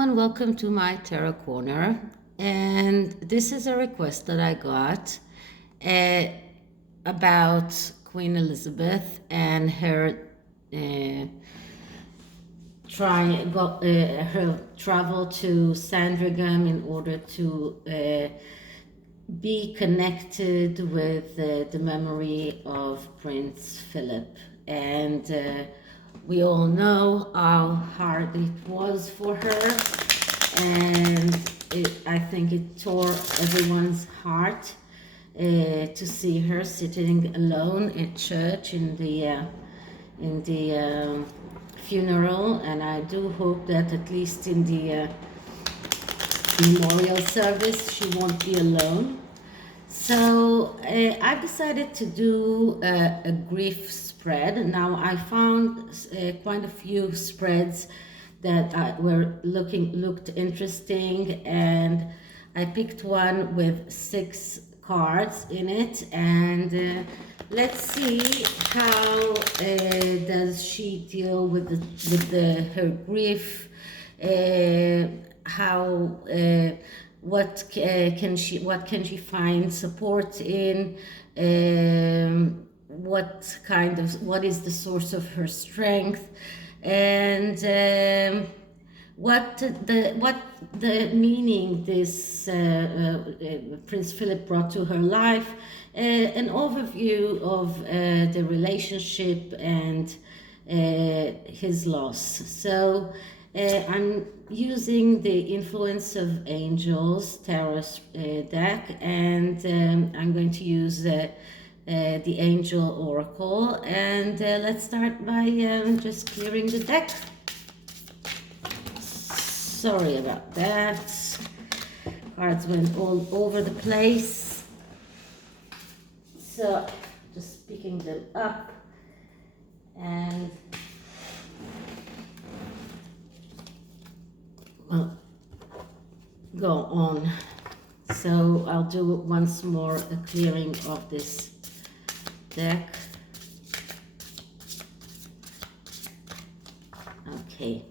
and welcome to my Tarot Corner. And this is a request that I got uh, about Queen Elizabeth and her her travel to Sandringham in order to be connected with the memory of Prince Philip. And we all know how hard it was for her, and I think it tore everyone's heart to see her sitting alone at church in the funeral. And I do hope that at least in the memorial service she won't be alone. So I've decided to do a grief spread. Now I found quite a few spreads that looked interesting, and I picked one with 6 cards in it, and let's see how does she deal with her grief. How what can she find support in? What is the source of her strength, and what the meaning this Prince Philip brought to her life, an overview of the relationship and his loss. So I'm using the Influence of Angels tarot deck, and I'm going to use the Angel Oracle. And let's start by just clearing the deck. Sorry about that. Cards went all over the place. So just picking them up and go on. So I'll do once more a clearing of this deck. Okay.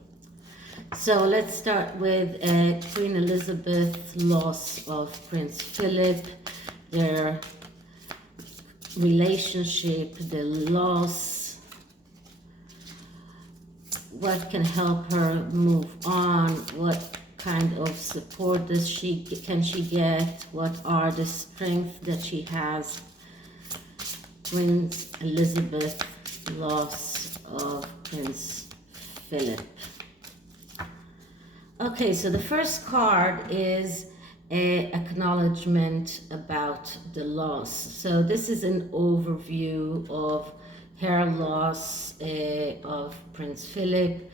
So let's start with Queen Elizabeth's loss of Prince Philip, their relationship, the loss. What can help her move on? What kind of support can she get? What are the strengths that she has? Queen Elizabeth, loss of Prince Philip. Okay, so the first card is an acknowledgement about the loss. So this is an overview of her loss of Prince Philip,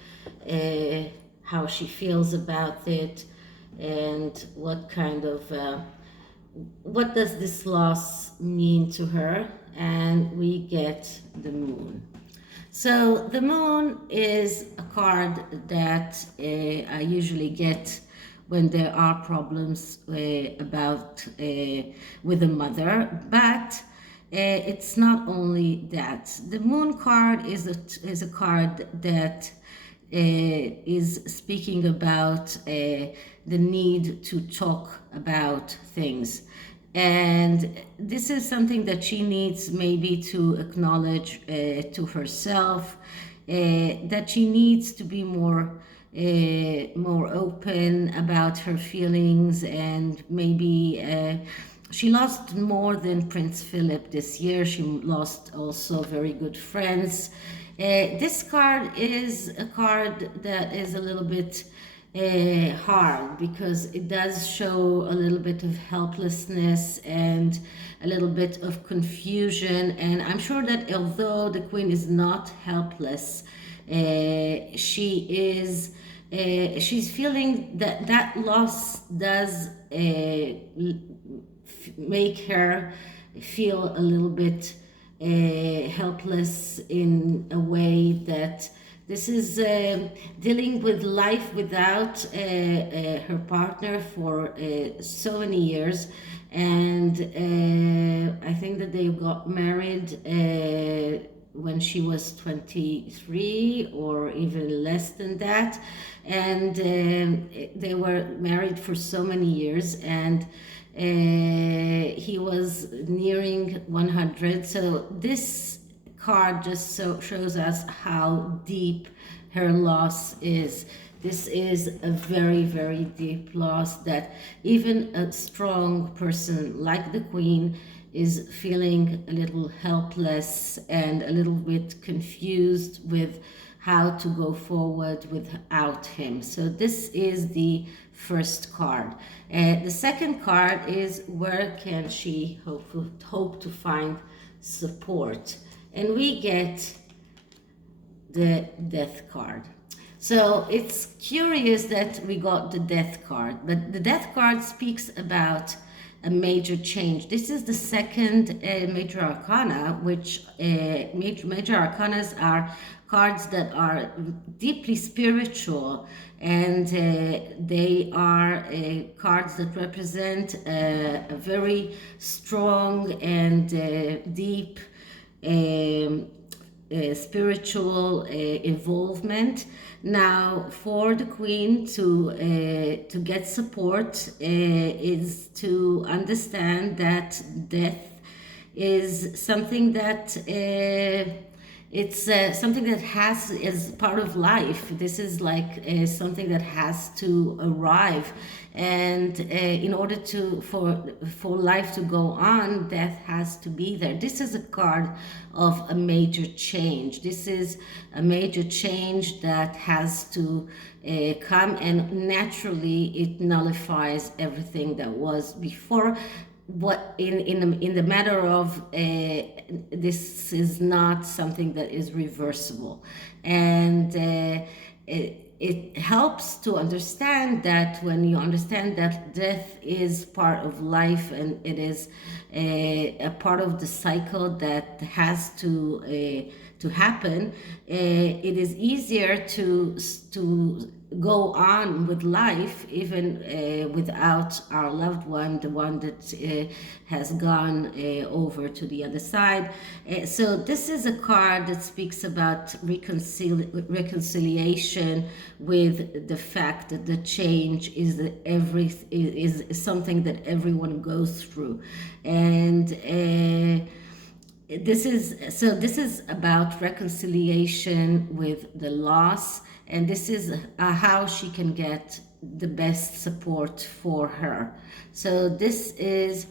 how she feels about it, and what does this loss mean to her. And we get the Moon. So the Moon is a card that I usually get when there are problems with a mother, but it's not only that. The Moon card is a card that is speaking about the need to talk about things. And this is something that she needs maybe to acknowledge to herself, that she needs to be more open about her feelings. And maybe she lost more than Prince Philip this year. She lost also very good friends. This card is a card that is a little bit hard, because it does show a little bit of helplessness and a little bit of confusion. And I'm sure that although the Queen is not helpless, she's feeling that loss does make her feel a little bit helpless, in a way that this is dealing with life without her partner for so many years. And I think that they got married when she was 23 or even less than that, and they were married for so many years, and he was nearing 100. So this card just shows us how deep her loss is. This is a very, very deep loss that even a strong person like the Queen is feeling a little helpless and a little bit confused with how to go forward without him. So this is the first card. The second card is, where can she hope to find support? And we get the Death card. So it's curious that we got the Death card, but the Death card speaks about a major change. This is the second major arcana, which major arcanas are cards that are deeply spiritual, and they are cards that represent a very strong and deep spiritual involvement. Now, for the Queen to get support is to understand that death is something that it's something that has is part of life. This is like something that has to arrive, and in order to for life to go on, death has to be there. This is a card of a major change. This is a major change that has to come, and naturally it nullifies everything that was before. What in the matter of this is not something that is reversible, and it helps to understand that when you understand that death is part of life, and it is a part of the cycle that has to happen, it is easier to go on with life even without our loved one, the one that has gone over to the other side. So this is a card that speaks about reconciliation with the fact that the change is something that everyone goes through, and this is about reconciliation with the loss, and this is how she can get the best support for her. So this is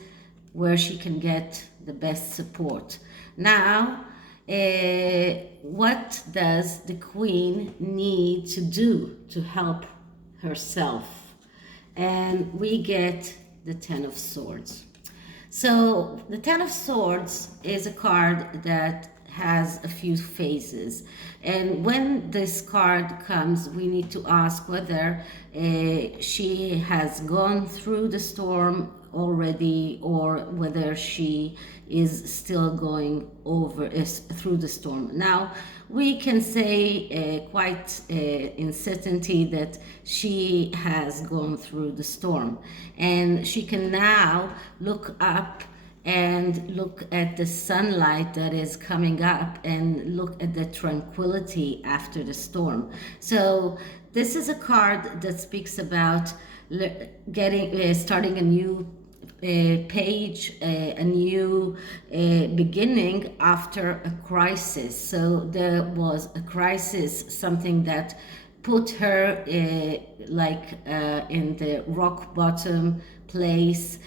where she can get the best support. Now, what does the Queen need to do to help herself? And we get the Ten of Swords. So the Ten of Swords is a card that has a few phases, and when this card comes, we need to ask whether she has gone through the storm already, or whether she is still going through the storm. Now, we can say quite in certainty that she has gone through the storm, and she can now look up and look at the sunlight that is coming up, and look at the tranquility after the storm. So this is a card that speaks about starting a new page, a new beginning after a crisis. So there was a crisis, something that put her in the rock bottom place,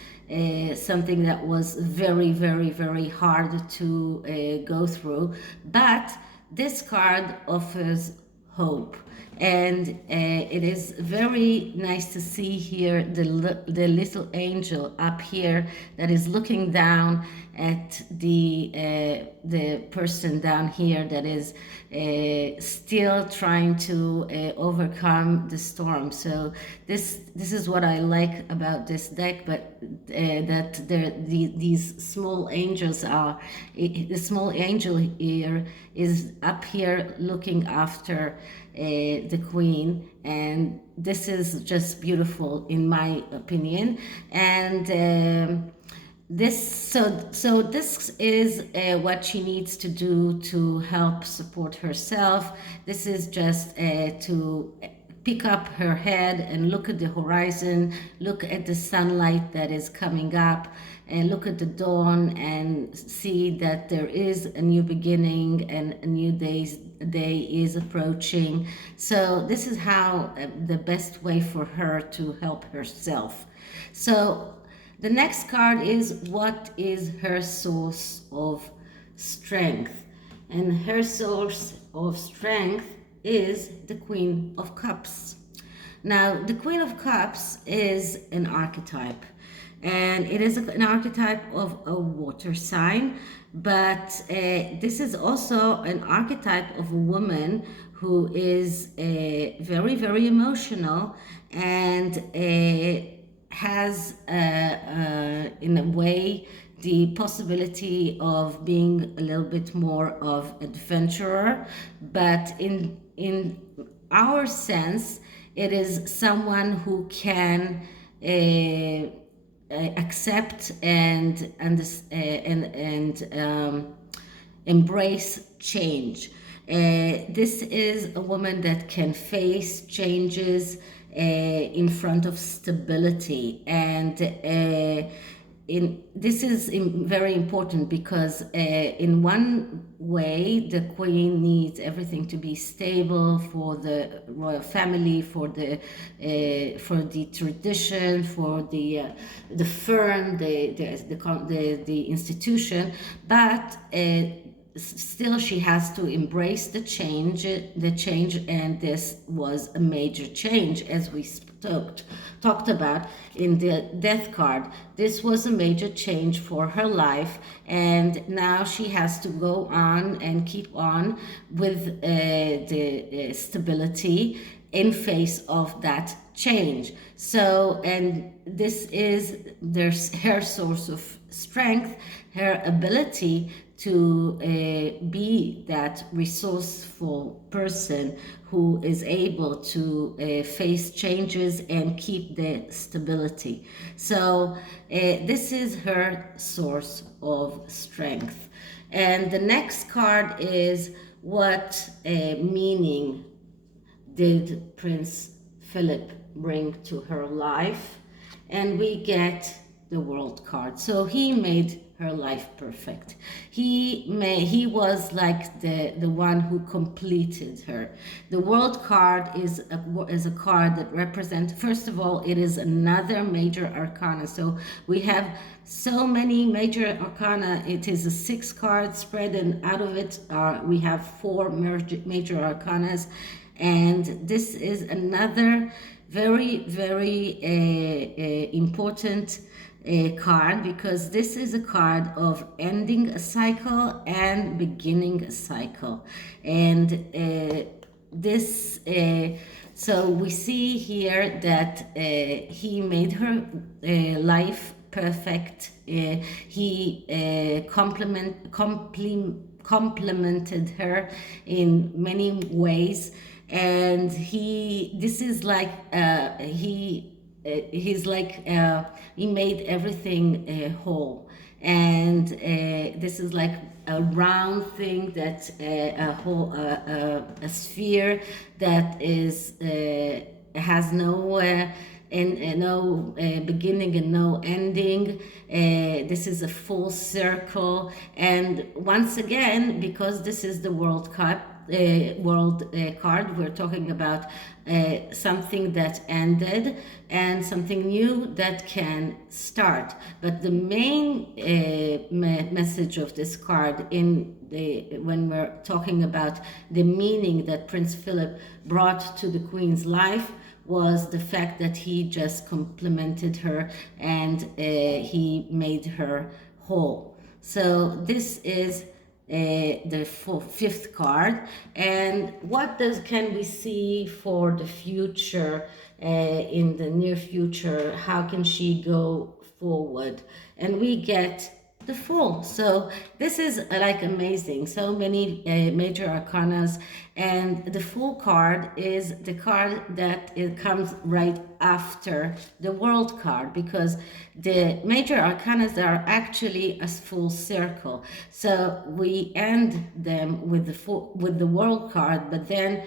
something that was very, very, very hard to go through. But this card offers hope, and it is very nice to see here the little angel up here that is looking down at the person down here that is still trying to overcome the storm. So this is what I like about this deck, but that these small angels are, the small angel here is up here looking after the Queen, and this is just beautiful in my opinion. And This is what she needs to do to help support herself. This is just to pick up her head and look at the horizon, look at the sunlight that is coming up, and look at the dawn and see that there is a new beginning and a new day is approaching. So this is how the best way for her to help herself. So the next card is, what is her source of strength? And her source of strength is the Queen of Cups. Now, the Queen of Cups is an archetype, and it is an archetype of a water sign, but this is also an archetype of a woman who is very, very emotional and has, in a way, the possibility of being a little bit more of adventurer, but in our sense, it is someone who can accept and embrace change. This is a woman that can face changes in front of stability, and this is very important because in one way the queen needs everything to be stable for the royal family, for the tradition, for the firm, the institution, but still she has to embrace the change, and this was a major change, as we talked about in the death card. This was a major change for her life, and now she has to go on and keep on with the stability in face of that change. So, and this is her source of strength, her ability to be that resourceful person who is able to face changes and keep the stability. So this is her source of strength. And the next card is, what meaning did Prince Philip bring to her life? And we get the World card. So he made her life perfect. He was like the one who completed her. The World card is a card that represents, first of all, it is another major arcana. So we have so many major arcana. It is a 6-card spread, and out of it we have 4 major arcanas, and this is another very, very important card, because this is a card of ending a cycle and beginning a cycle. And this so we see here that he made her life perfect. He complimented her in many ways, and this is like he made everything whole, and this is like a round thing, that a sphere that is has no no beginning and no ending. This is a full circle, and once again, because this is the World Cup card, we're talking about something that ended and something new that can start. But the main message of this card, when we're talking about the meaning that Prince Philip brought to the Queen's life, was the fact that he just complimented her and he made her whole. So this is the 5th card. And what can we see for the future, in the near future? How can she go forward? And we get the Fool. So this is like amazing. So many major arcanas, and the Fool card is the card that it comes right after the World card, because the major arcanas are actually a full circle. So we end them with the World card, but then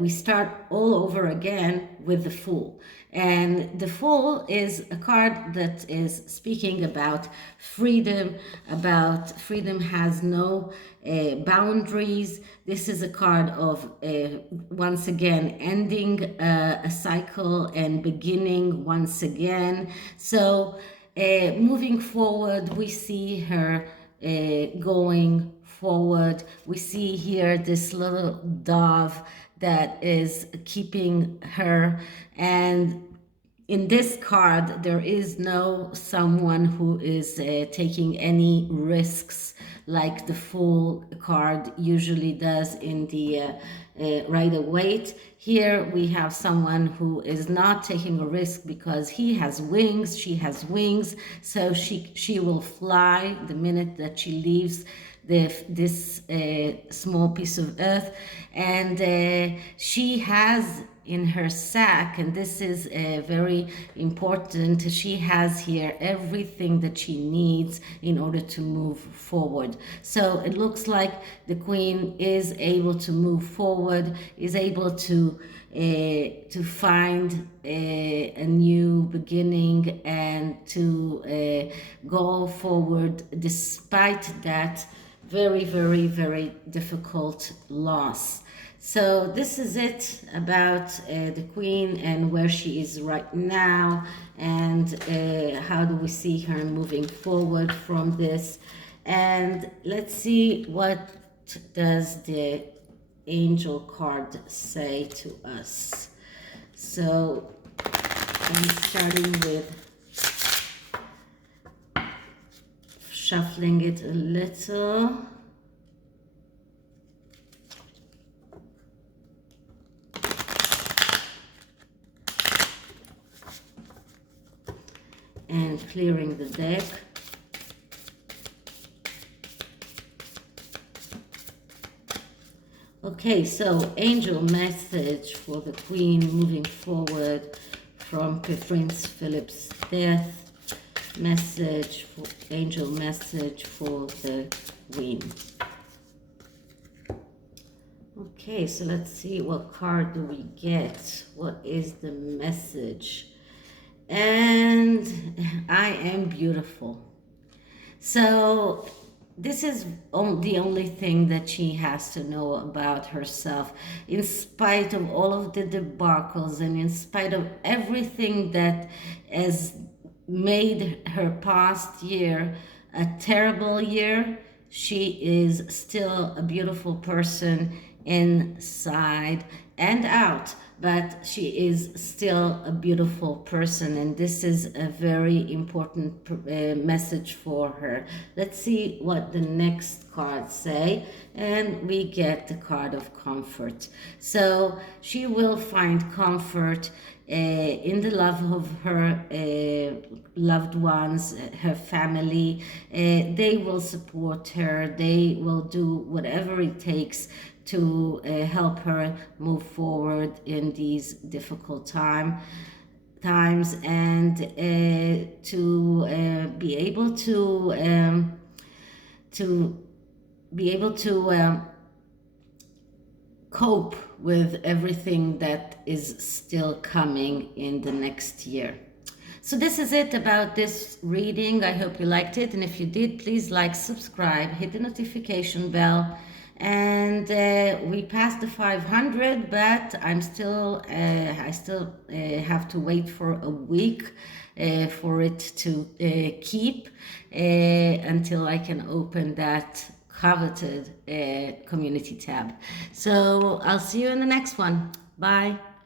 we start all over again with the Fool. And the Fool is a card that is speaking about freedom, has no boundaries. This is a card of once again ending a cycle and beginning once again. So moving forward, we see her going forward. We see here this little dove that is keeping her, and in this card there is no someone who is taking any risks like the Fool card usually does in the Rider-Waite. Here we have someone who is not taking a risk because he has wings, she has wings, so she will fly the minute that she leaves this small piece of earth. And she has in her sack, and this is very important, she has here everything that she needs in order to move forward. So it looks like the Queen is able to move forward, is able to find a new beginning and to go forward despite that very, very, very difficult loss. So this is it about the Queen and where she is right now, and how do we see her moving forward from this. And let's see, what does the angel card say to us. So I'm starting with shuffling it a little. And clearing the deck. Okay, so angel message for the Queen moving forward from Prince Philip's death. Angel message for the Queen. Okay, so let's see, what card do we get? What is the message? And I am beautiful. So this is the only thing that she has to know about herself, in spite of all of the debacles and in spite of everything that has made her past year a terrible year. She is still a beautiful person inside and out, but she is still a beautiful person, and this is a very important message for her. Let's see what the next cards say, and we get the card of comfort. So she will find comfort in the love of her loved ones, her family. They will support her. They will do whatever it takes to help her move forward in these difficult times, and to be able to cope with everything that is still coming in the next year. So this is it about this reading. I hope you liked it, and if you did, please like, subscribe, hit the notification bell. And we passed the 500, but I still have to wait for a week for it to keep until I can open that coveted community tab. So I'll see you in the next one. Bye.